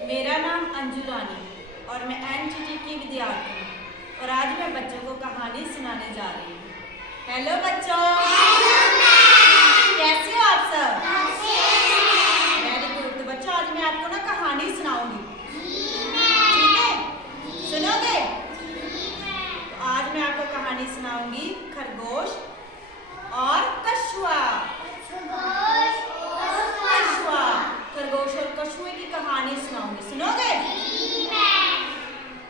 मेरा नाम अंजू रानी और मैं एनटीटी की विद्यार्थी हूँ और आज मैं बच्चों को कहानी सुनाने जा रही हूँ। हेलो बच्चों, कैसे हो आप सब? Very good. तो बच्चों आज मैं आपको ना कहानी सुनाऊंगी, ठीक है? सुनोगे? तो आज मैं आपको कहानी सुनाऊंगी खरगोश और कछुआ। खरगोश और कछुए की कहानी सुनाऊंगी, सुनोगे?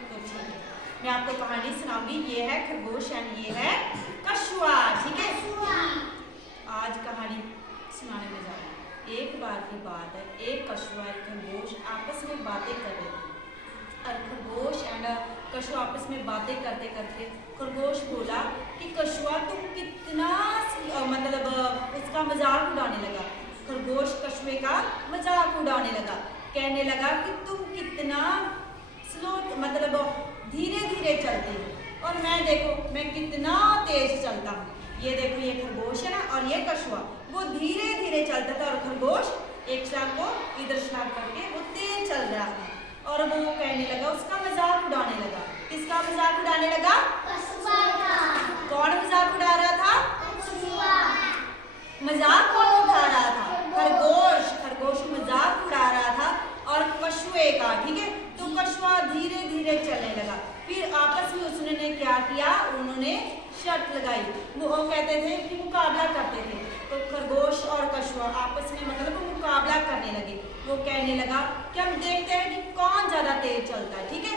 तो ठीक है, मैं आपको कहानी सुनाऊंगी। ये है खरगोश और ये है कछुआ, ठीक है? आज कहानी सुनाने में जा रही हूँ। एक बार की बात है, एक कछुआ और खरगोश आपस में बातें कर रहे थे और खरगोश एंड कछुआ आपस में बातें करते करते खरगोश बोला कि कछुआ तुम कितना मतलब उसका मजाक उड़ाने लगा। खरगोश कछुए का मजाक उड़ाने लगा, कहने लगा कि तुम कितना स्लो मतलब धीरे धीरे चलते हो और मैं देखो मैं कितना तेज चलता हूँ। ये देखो ये खरगोश है ना और ये कछुआ, वो धीरे धीरे चलता था और खरगोश एक शाख को इधर शाख करके वो तेज चल रहा था और वो कहने लगा, उसका मजाक उड़ाने लगा। किसका मजाक उड़ाने लगा? कौन मजाक उड़ा रहा था? मजाक कौन उठा रहा था? खरगोश मजाक उड़ा रहा था और कछुए का, ठीक है? तो कछुआ धीरे धीरे चलने लगा। फिर आपस में उसने क्या किया, उन्होंने शर्त लगाई। वो कहते थे कि मुकाबला करते थे, तो खरगोश और कछुआ आपस में मतलब मुकाबला करने लगे। वो कहने लगा कि हम देखते हैं कि कौन ज्यादा तेज चलता है, ठीक है?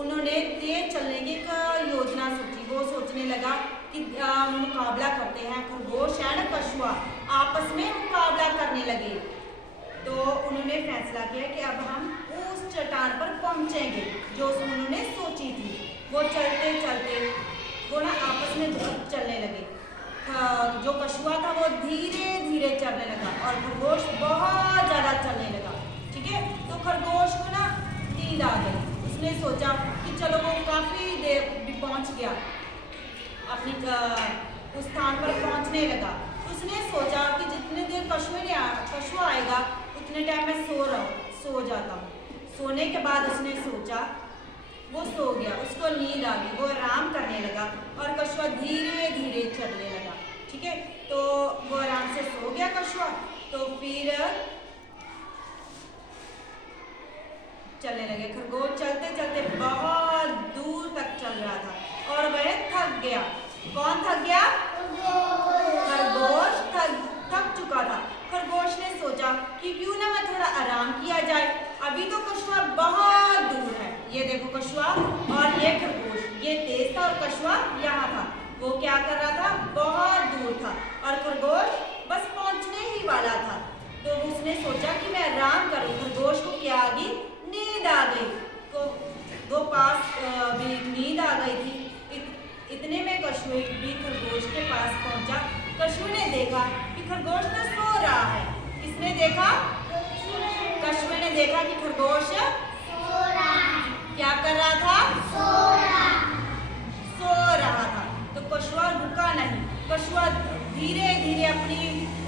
उन्होंने तेज चलने की एक योजना सोची। वो सोचने लगा कि मुकाबला करते हैं। खरगोश एंड कछुआ आपस में मुकाबला करने लगे। तो उन्होंने फैसला किया कि अब हम उस चट्टान पर पहुंचेंगे जो उन्होंने सोची थी। वो चलते चलते वो ना आपस में चलने लगे। जो कछुआ था वो धीरे धीरे चलने लगा और खरगोश बहुत ज्यादा चलने लगा, ठीक है? तो खरगोश को ना नींद आ गई। उसने सोचा कि चलो, वो काफी देर भी पहुंच गया अपनी उस स्थान पर पहुंचने लगा। उसने सोचा कि जितने देर कछुआ आएगा उतने टाइम में सो जाता हूँ। सोने के बाद उसने सोचा, वो सो गया, उसको नींद आ गई, वो आराम करने लगा और कछुआ धीरे धीरे चलने लगा, ठीक है? तो वो आराम से सो गया कछुआ। तो फिर चलने लगे। खरगोश चलते चलते बहुत दूर तक चल रहा था और वह थक गया। कौन थक गया? खरगोश थक चुका था। खरगोश ने सोचा कि क्यों ना मैं थोड़ा आराम किया जाए, अभी तो कछुआ बहुत दूर है। ये देखो कछुआ और ये खरगोश, ये तेज था और कछुआ यहाँ था। वो क्या कर रहा था? बहुत दूर था और खरगोश बस पहुंचने ही वाला था। तो उसने सोचा कि मैं आराम करूं। खरगोश को क्या आ गई? नींद आ गई। तो वो पास भी नींद आ गई थी। इतने में कछुए भी खरगोश के पास पहुंचा। कछुए ने देखा कि खरगोश तो सो रहा है। किसने देखा? कछुए ने देखा कि खरगोश क्या कर रहा था? सो रहा था। तो कछुआ रुका नहीं। कछुआ धीरे धीरे अपनी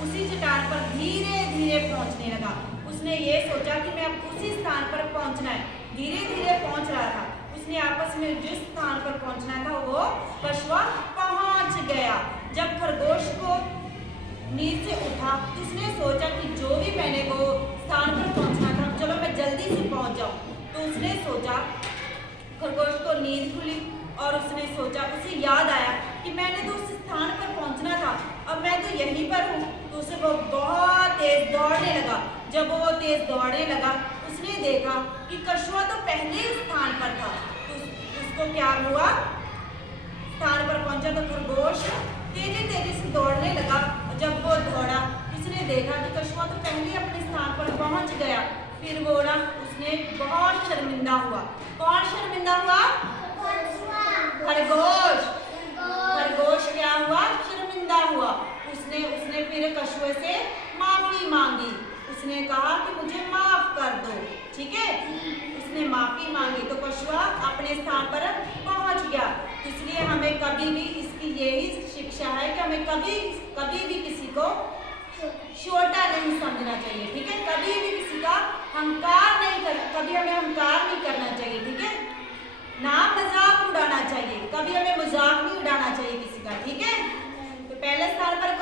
उसी चट्टान पर धीरे धीरे पहुंचने लगा। उसने ये सोचा कि मैं अब उसी स्थान पर पहुंचना है। धीरे धीरे पहुंच रहा था। उसने आपस में जिस स्थान पर पहुंचना था वो कछुआ पहुंच गया। जब खरगोश को नींद से उठा तो उसने सोचा कि जो भी मैंने वो स्थान पर पहुंचना था, चलो मैं जल्दी से पहुंच जाऊं। तो उसने सोचा, खरगोश को नींद खुली और उसने सोचा, उसे याद आया कि मैंने तो उस स्थान पर पहुंचना था, अब मैं तो यहीं पर हूँ। तो उसे वो बहुत तेज दौड़ने लगा। जब वो तेज दौड़ने लगा उसने देखा कि कछुआ तो पहले ही स्थान पर था। तो उसको क्या हुआ? स्थान पर पहुंचा तो खरगोश तेजी तेजी से दौड़ने लगा। जब वो दौड़ा उसने देखा कि कछुआ तो पहले ही अपने स्थान पर पहुंच गया। फिर वो ना उसने बहुत शर्मिंदा हुआ। कौन शर्मिंदा हुआ? खरगोश। खरगोश क्या हुआ? शर्मिंदा हुआ। उसने फिर कछुए से माफी मांगी। उसने कहा कि मुझे माफ कर दो, ठीक है? उसने माफी मांगी तो कछुआ अपने स्थान पर पहुंच गया। इसलिए हमें कभी भी इसकी यही शिक्षा है कि हमें कभी भी किसी को छोटा नहीं समझना चाहिए, ठीक है? कभी भी किसी का अहंकार नहीं कभी हमें अहंकार नहीं करना चाहिए, ठीक है ना, मजाक उड़ाना चाहिए, कभी हमें मजाक नहीं उड़ाना चाहिए किसी का, ठीक है। तो पहले स्थान पर